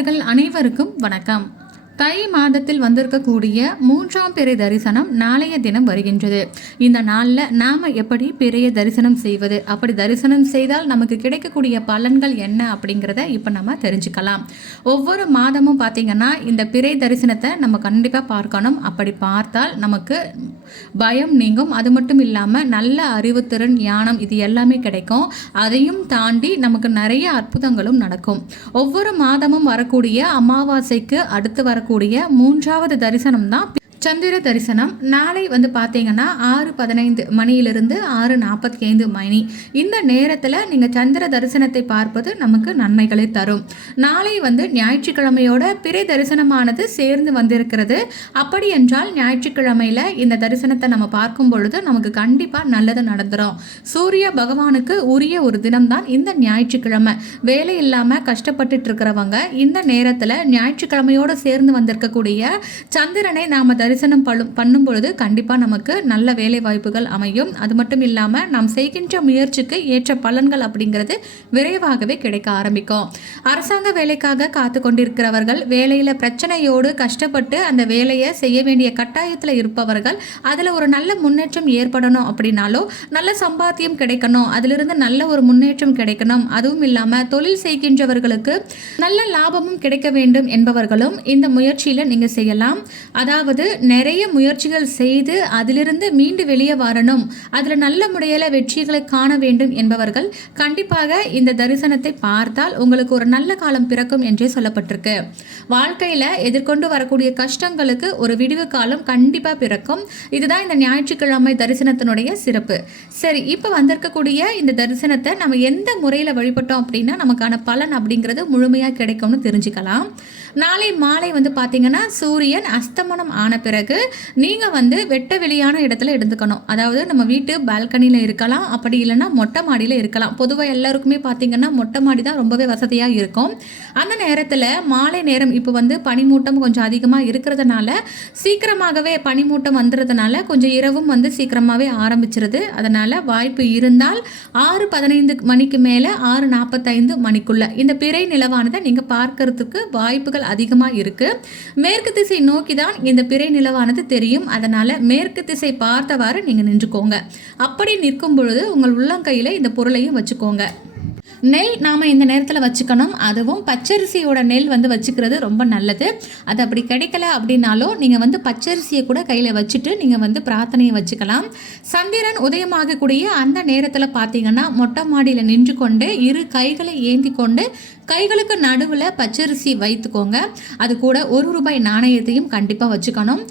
அன்பர்கள் அனைவருக்கும் வணக்கம். தை மாதத்தில் வந்திருக்கக்கூடிய மூன்றாம் பிறை தரிசனம் நாளைய தினம் வருகின்றது. இந்த நாளில் நாம் எப்படி பிறைய தரிசனம் செய்வது அப்படி தரிசனம் செய்தால் நமக்கு கிடைக்கக்கூடிய பலன்கள் என்ன அப்படிங்கிறத இப்போ நம்ம தெரிஞ்சுக்கலாம். ஒவ்வொரு மாதமும் பார்த்திங்கன்னா இந்த பிறை தரிசனத்தை நம்ம கண்டிப்பாக பார்க்கணும். அப்படி பார்த்தால் நமக்கு பயம் நீங்கும். அது மட்டும் இல்லாமல் நல்ல அறிவுத்திறன் ஞானம் இது எல்லாமே கிடைக்கும். அதையும் தாண்டி நமக்கு நிறைய அற்புதங்களும் நடக்கும். ஒவ்வொரு மாதமும் வரக்கூடிய அமாவாசைக்கு அடுத்து வரக்கூடிய மூன்றாவது தரிசனம் தான் சந்திர தரிசனம். நாளை வந்து பார்த்தீங்கன்னா ஆறு பதினைந்து மணியிலிருந்து ஆறு நாற்பத்தி ஐந்து மணி. இந்த நேரத்தில் நீங்கள் சந்திர தரிசனத்தை பார்ப்பது நமக்கு நன்மைகளை தரும். நாளை வந்து ஞாயிற்றுக்கிழமையோட பிறை தரிசனமானது சேர்ந்து வந்திருக்கிறது. அப்படி என்றால் ஞாயிற்றுக்கிழமையில் இந்த தரிசனத்தை நம்ம பார்க்கும் பொழுது நமக்கு கண்டிப்பாக நல்லது நடந்துடும் சூரிய பகவானுக்கு உரிய ஒரு தினம்தான் இந்த ஞாயிற்றுக்கிழமை. வேலை இல்லாமல் கஷ்டப்பட்டுட்டு இருக்கிறவங்க இந்த நேரத்தில் ஞாயிற்றுக்கிழமையோடு சேர்ந்து வந்திருக்கக்கூடிய சந்திரனை நாம் தரிசனம் பழும் பண்ணும் பொழுது கண்டிப்பாக நமக்கு நல்ல வேலை வாய்ப்புகள் அமையும். அது மட்டும் இல்லாமல் நாம் செய்கின்ற முயற்சிக்கு ஏற்ற பலன்கள் அப்படிங்கிறது விரைவாகவே கிடைக்க ஆரம்பிக்கும். அரசாங்க வேலைக்காக காத்து கொண்டிருக்கிறவர்கள் வேலையில் பிரச்சனையோடு கஷ்டப்பட்டு அந்த வேலையை செய்ய வேண்டிய கட்டாயத்தில் இருப்பவர்கள் அதில் ஒரு நல்ல முன்னேற்றம் ஏற்படணும் அப்படின்னாலோ நல்ல சம்பாத்தியம் கிடைக்கணும் அதிலிருந்து நல்ல ஒரு முன்னேற்றம் கிடைக்கணும். அதுவும் இல்லாமல் தொழில் செய்கின்றவர்களுக்கு நல்ல லாபமும் கிடைக்க வேண்டும் என்பவர்களும் இந்த முயற்சியில் நீங்கள் செய்யலாம். அதாவது நிறைய முயற்சிகள் செய்து அதிலிருந்து மீண்டு வெளியே வரணும். அதில் நல்ல முறையில் வெற்றிகளை காண வேண்டும் என்பவர்கள் கண்டிப்பாக இந்த தரிசனத்தை பார்த்தால் உங்களுக்கு ஒரு நல்ல காலம் பிறக்கும் என்றே சொல்லப்பட்டிருக்கு. வாழ்க்கையில் எதிர்கொண்டு வரக்கூடிய கஷ்டங்களுக்கு ஒரு விடிவு காலம் கண்டிப்பாக பிறக்கும். இதுதான் இந்த ஞாயிற்றுக்கிழமை தரிசனத்தினுடைய சிறப்பு. சரி இப்போ வந்திருக்கக்கூடிய இந்த தரிசனத்தை நம்ம எந்த முறையில் வழிபட்டோம் அப்படின்னா நமக்கான பலன் அப்படிங்கிறது முழுமையாக கிடைக்கும்னு தெரிஞ்சுக்கலாம். நாளை மாலை வந்து பார்த்தீங்கன்னா சூரியன் அஸ்தமனம் ஆன பிறகு பிறகு நீங்கள் வந்து வெட்ட வெளியான இடத்துல எடுத்துக்கணும் அதாவது நம்ம வீட்டு பால்கனியில் இருக்கலாம் அப்படி இல்லைன்னா மொட்டை மாடியில் இருக்கலாம். பொதுவாக எல்லாருக்குமே பார்த்தீங்கன்னா மொட்டை மாடி தான் ரொம்பவே வசதியாக இருக்கும். அந்த நேரத்தில் மாலை நேரம் இப்போ வந்து பனிமூட்டம் கொஞ்சம் அதிகமாக இருக்கிறதுனால சீக்கிரமாகவே பனிமூட்டம் வந்துடுறதுனால கொஞ்சம் இரவும் வந்து சீக்கிரமாகவே ஆரம்பிச்சிருது. அதனால் வாய்ப்பு இருந்தால் ஆறு பதினைந்து மணிக்கு மேலே ஆறு நாற்பத்தைந்து மணிக்குள்ளே இந்த பிறை நிலவானதை நீங்கள் பார்க்கறதுக்கு வாய்ப்புகள் அதிகமாக இருக்குது மேற்கு திசை நோக்கி தான் இந்த பிறை நிலவானது தெரியும். அதனால் மேற்கு திசை பார்த்தவாறு நீங்கள் நின்றுக்கோங்க. அப்படி நிற்கும் பொழுது உங்கள் உள்ளங்கையில் இந்த பொருளையும் வச்சுக்கோங்க. நெல் நாம் இந்த நேரத்தில் வச்சுக்கணும். அதுவும் பச்சரிசியோட நெல் வந்து வச்சுக்கிறது ரொம்ப நல்லது. அது அப்படி கிடைக்கல அப்படின்னாலும் நீங்கள் வந்து பச்சரிசியை கூட கையில் வச்சுட்டு நீங்கள் வந்து பிரார்த்தனையை வச்சுக்கலாம். சந்திரன் உதயமாகக்கூடிய அந்த நேரத்தில் பார்த்தீங்கன்னா மொட்டை மாடியில் நின்று கொண்டு இரு கைகளை ஏந்தி கொண்டு கைகளுக்கு நடுவில் பச்சரிசி வைத்துக்கோங்க. அது கூட ஒரு ரூபாய் நாணயத்தையும் கண்டிப்பாக வச்சுக்கணும்.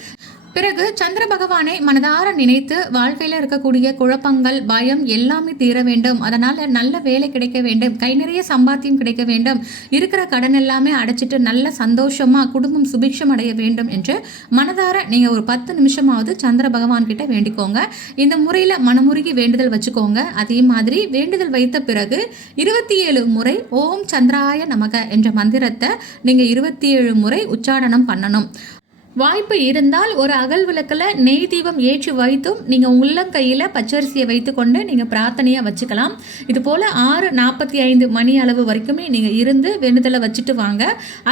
பிறகு சந்திர பகவானை மனதார நினைத்து வாழ்க்கையில் இருக்கக்கூடிய குழப்பங்கள் பயம் எல்லாமே தீர வேண்டும். அதனால் நல்ல வேலை கிடைக்க வேண்டும். கை நிறைய சம்பாத்தியம் கிடைக்க வேண்டும். இருக்கிற கடன் எல்லாமே அடைச்சிட்டு நல்ல சந்தோஷமாக குடும்பம் சுபிக்ஷம் அடைய வேண்டும் என்று மனதார நீங்கள் ஒரு பத்து நிமிஷமாவது சந்திர பகவான் கிட்ட வேண்டிக்கோங்க. இந்த முறையில் மனமுருகி வேண்டுதல் வச்சுக்கோங்க. அதே மாதிரி வேண்டுதல் வைத்த பிறகு இருபத்தி ஏழு முறை ஓம் சந்திராய நமக என்ற மந்திரத்தை நீங்கள் இருபத்தி ஏழு முறை உச்சாடனம் பண்ணணும். வாய்ப்பு இருந்தால் ஒரு அகல் விளக்கில் நெய் தீபம் ஏற்றி வைத்தும் நீங்கள் உள்ளங்கையில் பச்சரிசியை வைத்துக்கொண்டு நீங்கள் பிரார்த்தனையாக வச்சுக்கலாம். இது போல் ஆறு நாற்பத்தி ஐந்து மணி அளவு வரைக்குமே நீங்கள் இருந்து வேண்டுதலை வச்சுட்டு வாங்க.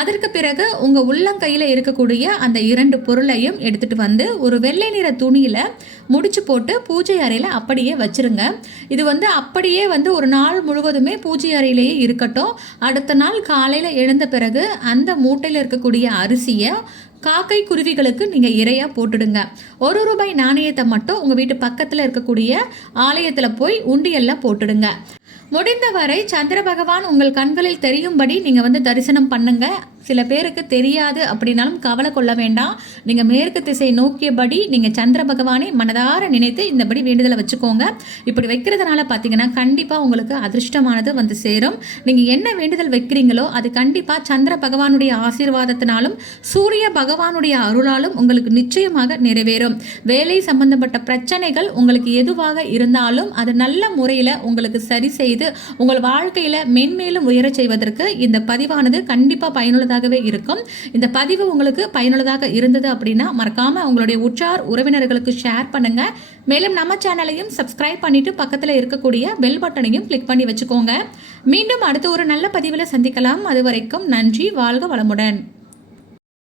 அதற்கு பிறகு உங்கள் உள்ளங்கையில் இருக்கக்கூடிய அந்த இரண்டு பொருளையும் எடுத்துகிட்டு வந்து ஒரு வெள்ளை நிற துணியில் முடிச்சு போட்டு பூஜை அறையில் அப்படியே வச்சுருங்க. இது வந்து அப்படியே வந்து ஒரு நாள் முழுவதுமே பூஜை அறையிலேயே இருக்கட்டும். அடுத்த நாள் காலையில் எழுந்த பிறகு அந்த மூட்டையில் இருக்கக்கூடிய அரிசியை காக்கை குருவிகளுக்கு நீங்கள் இறையாக போட்டுடுங்க. ஒரு ரூபாய் நாணயத்தை மட்டும் உங்கள் வீட்டு பக்கத்தில் இருக்கக்கூடிய ஆலயத்தில் போய் உண்டியலில் போட்டுடுங்க. முடிந்தவரை சந்திர பகவான் உங்கள் கண்களில் தெரியும்படி நீங்கள் வந்து தரிசனம் பண்ணுங்கள் சில பேருக்கு தெரியாது அப்படின்னாலும் கவலை கொள்ள வேண்டாம். நீங்கள் மேற்கு திசை நோக்கியபடி நீங்கள் சந்திர பகவானை மனதார நினைத்து இந்தபடி வேண்டுதலை வச்சுக்கோங்க. இப்படி வைக்கிறதுனால பார்த்தீங்கன்னா கண்டிப்பாக உங்களுக்கு அதிர்ஷ்டமானது வந்து சேரும். நீங்கள் என்ன வேண்டுதல் வைக்கிறீங்களோ அது கண்டிப்பாக சந்திர பகவானுடைய ஆசீர்வாதத்தினாலும் சூரிய பகவானுடைய அருளாலும் உங்களுக்கு நிச்சயமாக நிறைவேறும். வேலை சம்பந்தப்பட்ட பிரச்சனைகள் உங்களுக்கு எதுவாக இருந்தாலும் அது நல்ல முறையில் உங்களுக்கு சரி செய்து உங்கள் வாழ்க்கையில் மென்மேலும் உயரச் செய்வதற்கு இந்த பதிவானது கண்டிப்பாக பயனுள்ளதாக பயனுள்ளதாகவே இருக்கும். இந்த பதிவு உங்களுக்கு பயனுள்ளதாக இருந்தது அப்படின்னா மறக்காமல் உங்களுடைய உற்றார் உறவினர்களுக்கு ஷேர் பண்ணுங்க. மேலும் நம்ம சேனலையும் சப்ஸ்கிரைப் பண்ணிட்டு பக்கத்தில் இருக்கக்கூடிய பெல் பட்டனையும் கிளிக் பண்ணி வச்சுக்கோங்க. மீண்டும் அடுத்த ஒரு நல்ல பதிவில் சந்திக்கலாம். அது வரைக்கும் நன்றி. வாழ்க வளமுடன்.